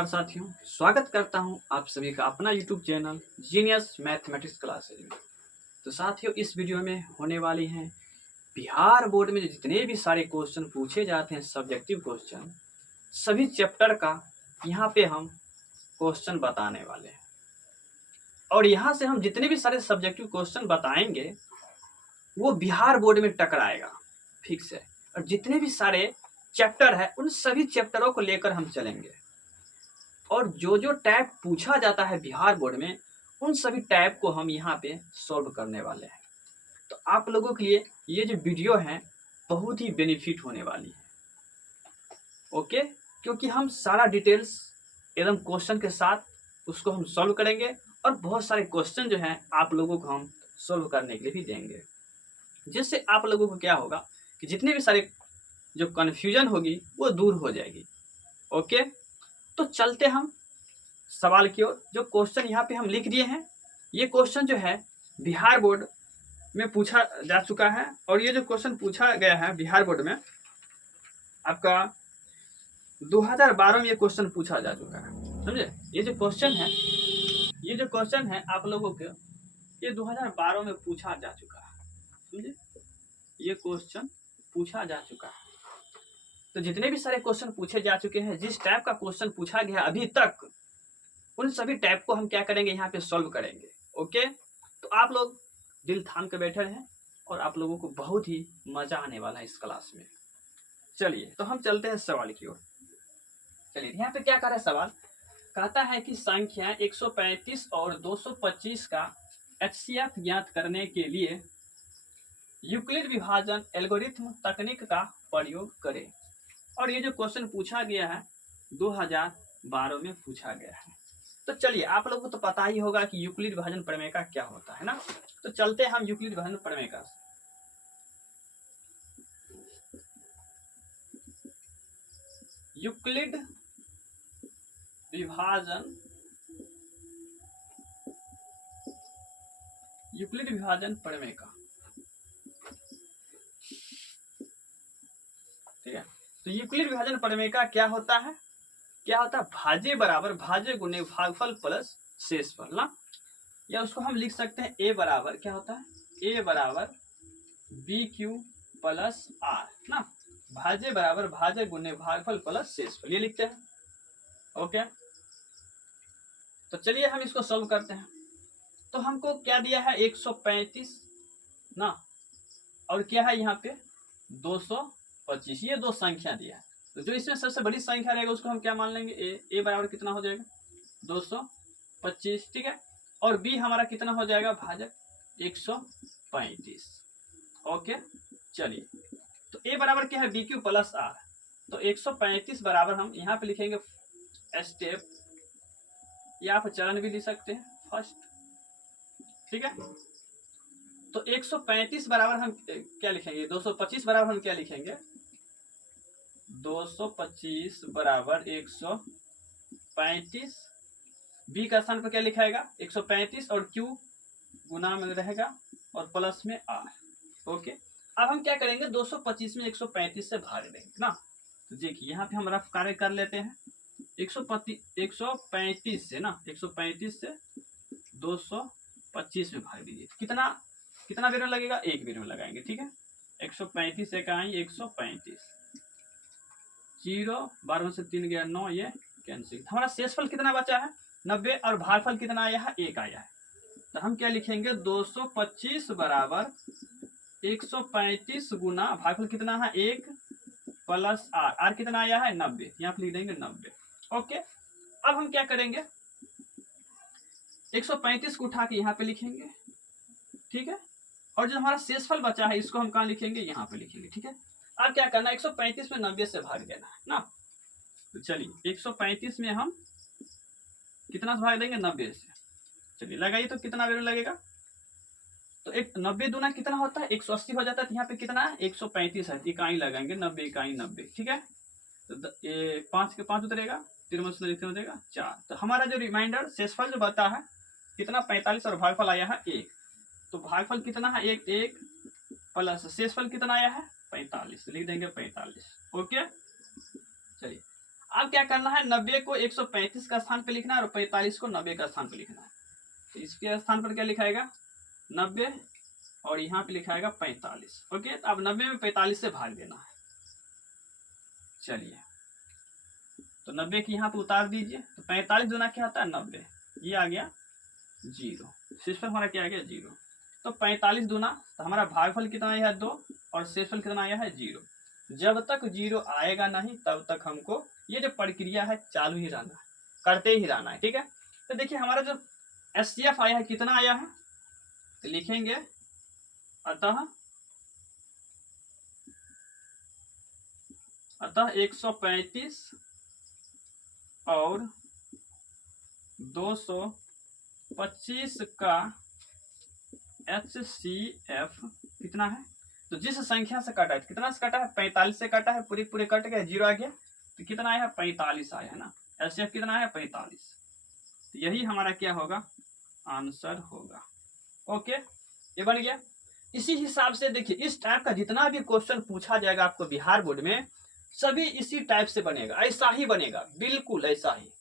नमस्कार साथियों, स्वागत करता हूं आप सभी का अपना YouTube channel genius mathematics classes में। तो साथियों, इस वीडियो में होने वाली हैं बिहार बोर्ड में जितने भी सारे क्वेश्चन पूछे जाते हैं सब्जेक्टिव क्वेश्चन, सभी चैप्टर का यहां पे हम क्वेश्चन बताने वाले हैं। और यहां से हम जितने भी सारे सब्जेक्टिव क्वेश्चन बताएंगे वो बिहार बोर्ड में टकराएगा, फिक्स है। और जितने भी सारे चैप्टर है उन सभी चैप्टरों को लेकर हम चलेंगे और जो जो टाइप पूछा जाता है बिहार बोर्ड में उन सभी टाइप को हम यहाँ पे सॉल्व करने वाले हैं। तो आप लोगों के लिए ये जो वीडियो है बहुत ही बेनिफिट होने वाली है, ओके। क्योंकि हम सारा डिटेल्स एकदम क्वेश्चन के साथ उसको हम सॉल्व करेंगे और बहुत सारे क्वेश्चन जो हैं आप लोगों को हम सॉल्व करने के लिए भी देंगे, जिससे आप लोगों को क्या होगा कि जितने भी सारे जो कन्फ्यूजन होगी वो दूर हो जाएगी, ओके। तो चलते हम सवाल की ओर। जो क्वेश्चन यहाँ पे हम लिख दिए हैं ये क्वेश्चन जो है बिहार बोर्ड में पूछा जा चुका है। और ये जो क्वेश्चन पूछा गया है बिहार बोर्ड में आपका 2012 में ये क्वेश्चन पूछा जा चुका है, समझे। ये जो क्वेश्चन है आप लोगों के ये 2012 में पूछा जा चुका है, समझे। ये क्वेश्चन पूछा जा चुका है। तो जितने भी सारे क्वेश्चन पूछे जा चुके हैं, जिस टाइप का क्वेश्चन पूछा गया अभी तक, उन सभी टाइप को हम क्या करेंगे यहाँ पे सॉल्व करेंगे, ओके। तो आप लोग दिल थाम के बैठे हैं और आप लोगों को बहुत ही मजा आने वाला है इस क्लास में। चलिए तो हम चलते हैं सवाल की ओर। चलिए यहाँ पे क्या कर रहा है सवाल, कहता है कि संख्या 135 और 225 का HCF ज्ञात करने के लिए यूक्लिड विभाजन एल्गोरिथम तकनीक का प्रयोग करें। और ये जो क्वेश्चन पूछा गया है 2012 में पूछा गया है। तो चलिए आप लोगों को तो पता ही होगा कि यूक्लिड विभाजन प्रमेय का क्या होता है ना। तो चलते हैं हम यूक्लिड विभाजन प्रमेय का। यूक्लिड विभाजन प्रमेय का, ठीक है। तो यूक्लिड विभाजन प्रमेय का क्या होता है, भाज्य बराबर भाज्य गुणे भागफल प्लस शेषफल ना। या उसको हम लिख सकते हैं ए बराबर क्या होता है, ए बराबर बी क्यू प्लस आर ना। भाज्य बराबर भाज्य गुणे भागफल प्लस शेषफल, ये लिखते हैं, ओके। तो चलिए हम इसको सॉल्व करते हैं। तो हमको क्या दिया है 135 ना, और क्या है यहाँ पे 225, ये दो संख्या दिया है। तो जो इसमें सबसे बड़ी संख्या रहेगा उसको हम क्या मान लेंगे, ए बराबर कितना हो जाएगा 225, ठीक है। और बी हमारा कितना हो जाएगा भाजक 135, ओके। चलिए तो ए बराबर क्या है बी क्यू प्लस आर। तो 135 बराबर हम यहाँ पे लिखेंगे स्टेप, या आप चरण भी लिख सकते हैं फर्स्ट, ठीक है। तो 135 बराबर हम क्या लिखेंगे, 225 बराबर हम क्या लिखेंगे, 225 बराबर 135, बी का स्थान पर क्या लिखाएगा 135 और क्यू गुना में रहेगा और प्लस में आर, ओके। अब हम क्या करेंगे 225 में 135 से भाग देंगे ना। तो देखिए यहाँ पे हम रफ कार्य कर लेते हैं। 135 से ना, 135 से 225 में भाग दीजिए, कितना बेरन लगेगा, एक बेरन लगाएंगे, ठीक है। 135 से कहा 135, 0 12 से 3 गया 9, ये कैंसिल। हमारा शेषफल कितना बचा है 90 और भागफल कितना आया है 1 आया है। तो हम क्या लिखेंगे 225 बराबर 135 गुना भागफल कितना है 1 प्लस आर कितना आया है 90, यहाँ पे लिख देंगे 90, ओके। अब हम क्या करेंगे 135 को उठा के यहाँ पे लिखेंगे, ठीक है। और जो हमारा शेषफल बचा है इसको हम कहाँ लिखेंगे, यहाँ पे लिखेंगे, ठीक है। अब क्या करना है 135 में 90 से भाग देना है ना। तो चलिए 135 में हम कितना से भाग देंगे 90 से, चलिए लगाइए तो कितना वैल्यू लगेगा। तो एक 90 दूना कितना होता है 180 हो जाता है। तो यहाँ पे कितना है 135 है, इकाई लगाएंगे 90 इकाई 90, ठीक है। तो ये 5 के 5 उतरेगा, 13 से हो जाएगा 4। तो हमारा जो रिमाइंडर शेषफल जो बता है कितना 45 और भागफल आया है 1। तो भागफल कितना है 1 प्लस शेषफल कितना आया है 45, लिख देंगे 45, ओके। चलिए अब अब क्या करना है, 90 को 135 का स्थान पे लिखना है और 45 को 90 का स्थान पे लिखना है। तो इसके स्थान पर क्या लिखाएगा 90 और यहाँ पे लिखाएगा 45। ओके, तो अब 90 में 45 से भाग देना है। चलिए, तो 90 की यहाँ पे उतार दीजिए, तो 45 दूना क्या आता है 90, ये आ गया 0, शेषफल हमारा क्या आ गया 0। तो 45 दूना, तो हमारा भागफल कितना आया है 2 और शेषफल कितना आया है 0। जब तक 0 आएगा नहीं तब तक हमको ये जो प्रक्रिया है चालू ही रहना है, करते ही रहना है। ठीक है, तो देखिए हमारा जो एचसीएफ आया है कितना आया है, तो लिखेंगे अतः 135 और 225 का HCF कितना है, तो जिस संख्या से कटा है, कितना से कटा है 45 से कटा है, पूरे पूरे कट गए 0 आ गया, तो कितना आया 45 आया है ना, HCF कितना आया 45। तो यही हमारा क्या होगा आंसर होगा। ओके, ये बन गया। इसी हिसाब से देखिए इस टाइप का जितना भी क्वेश्चन पूछा जाएगा आपको बिहार बोर्ड में, सभी इसी टाइप से बनेगा, ऐसा ही बनेगा, बिल्कुल ऐसा ही,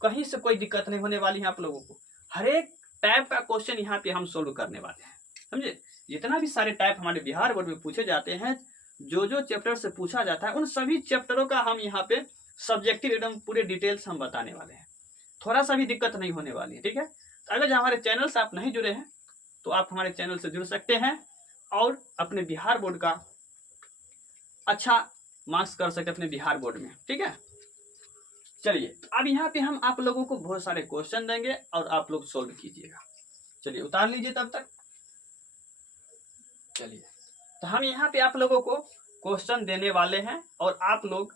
कहीं से कोई दिक्कत नहीं होने वाली है आप लोगों को। हर एक टाइप का क्वेश्चन यहाँ पे हम सोल्व करने वाले हैं, समझे। जितना भी सारे टाइप हमारे बिहार बोर्ड में पूछे जाते हैं, जो जो चैप्टर से पूछा जाता है, उन सभी चैप्टरों का हम यहाँ पे सब्जेक्टिव एकदम पूरे डिटेल्स हम बताने वाले हैं, थोड़ा सा भी दिक्कत नहीं होने वाली है। ठीक है, तो अगर हमारे चैनल से आप नहीं जुड़े हैं तो आप हमारे चैनल से जुड़ सकते हैं और अपने बिहार बोर्ड का अच्छा मार्क्स कर सके अपने बिहार बोर्ड में। ठीक है, चलिए अब यहाँ पे हम आप लोगों को बहुत सारे क्वेश्चन देंगे और आप लोग सोल्व कीजिएगा। चलिए उतार लीजिए तब तक। चलिए, तो हम यहाँ पे आप लोगों को क्वेश्चन देने वाले हैं और आप लोग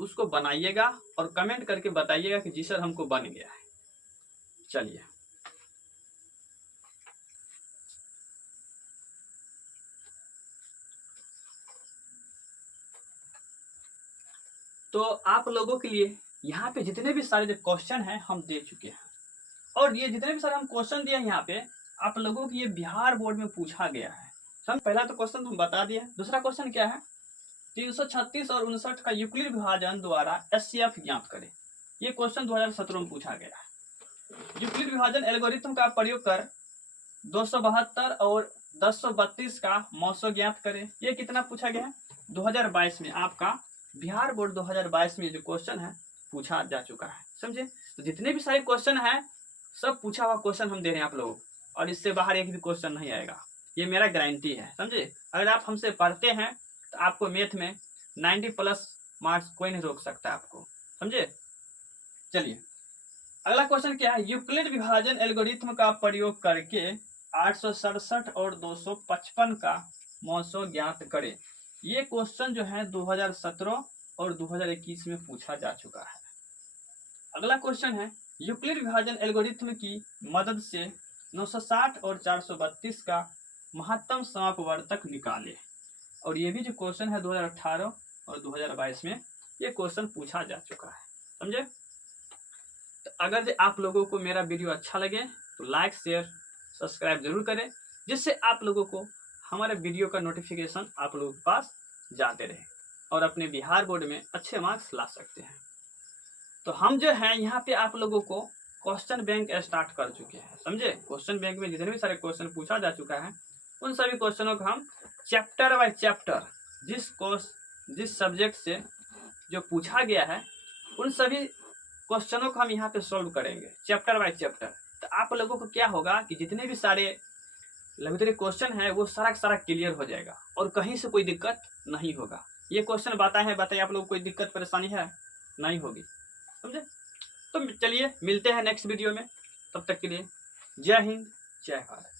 उसको बनाइएगा और कमेंट करके बताइएगा कि जी सर हमको बन गया है। चलिए, तो आप लोगों के लिए यहाँ पे जितने भी सारे जो क्वेश्चन हैं हम दे चुके हैं, और ये जितने भी सारे हम क्वेश्चन दिए हैं यहाँ पे आप लोगों को ये बिहार बोर्ड में पूछा गया है। हम पहला तो क्वेश्चन तुम बता दिए। दूसरा क्वेश्चन क्या है, 336 और 59 का यूक्लिड विभाजन द्वारा HCF ज्ञात करें। ये क्वेश्चन 2017 में पूछा गया है। यूक्लिड विभाजन एल्गोरिथम का प्रयोग कर 272 और 1032 का मौसो ज्ञात करें। ये कितना पूछा गया है 2022 में, आपका बिहार बोर्ड 2022 में जो क्वेश्चन है पूछा जा चुका है, समझे। तो जितने भी सारे क्वेश्चन है सब पूछा हुआ क्वेश्चन हम दे रहे हैं आप लोगों को, और इससे बाहर एक भी क्वेश्चन नहीं आएगा, ये मेरा गारंटी है, समझे। अगर आप हमसे पढ़ते हैं तो आपको मैथ में 90+ मार्क्स कोई नहीं रोक सकता आपको, समझे। चलिए अगला क्वेश्चन क्या है, यूक्लिड विभाजन एल्गोरिथम का प्रयोग करके 867 और 255 का मौसो ज्ञात करें। ये क्वेश्चन जो है 2017 और 2021 में पूछा जा चुका है। अगला क्वेश्चन है, यूक्लिड विभाजन एल्गोरिथम की मदद से 960 और 432 का महत्तम समवर्तक निकाले। और ये भी जो क्वेश्चन है 2018 और 2022 में ये क्वेश्चन पूछा जा चुका है, समझे। तो अगर आप लोगों को मेरा वीडियो अच्छा लगे तो लाइक शेयर सब्सक्राइब जरूर करें, जिससे आप लोगों को हमारे वीडियो का नोटिफिकेशन आप लोगों के पास जाते रहे और अपने बिहार बोर्ड में अच्छे मार्क्स ला सकते हैं। तो हम जो है यहाँ पे आप लोगों को क्वेश्चन बैंक स्टार्ट कर चुके हैं, समझे। क्वेश्चन बैंक में जितने भी सारे क्वेश्चन पूछा जा चुका है उन सभी क्वेश्चनों को हम चैप्टर बाय चैप्टर जिस सब्जेक्ट से जो पूछा गया है उन सभी क्वेश्चनों को हम यहाँ पे सॉल्व करेंगे चैप्टर बाय चैप्टर। तो आप लोगों को क्या होगा कि जितने भी सारे लघुतरी क्वेश्चन है वो सारा क्लियर हो जाएगा और कहीं से कोई दिक्कत नहीं होगा। ये क्वेश्चन बताइए आप लोगों को कोई दिक्कत परेशानी है नहीं होगी, समझे। तो चलिए मिलते हैं नेक्स्ट वीडियो में, तब तक के लिए जय हिंद जय भारत।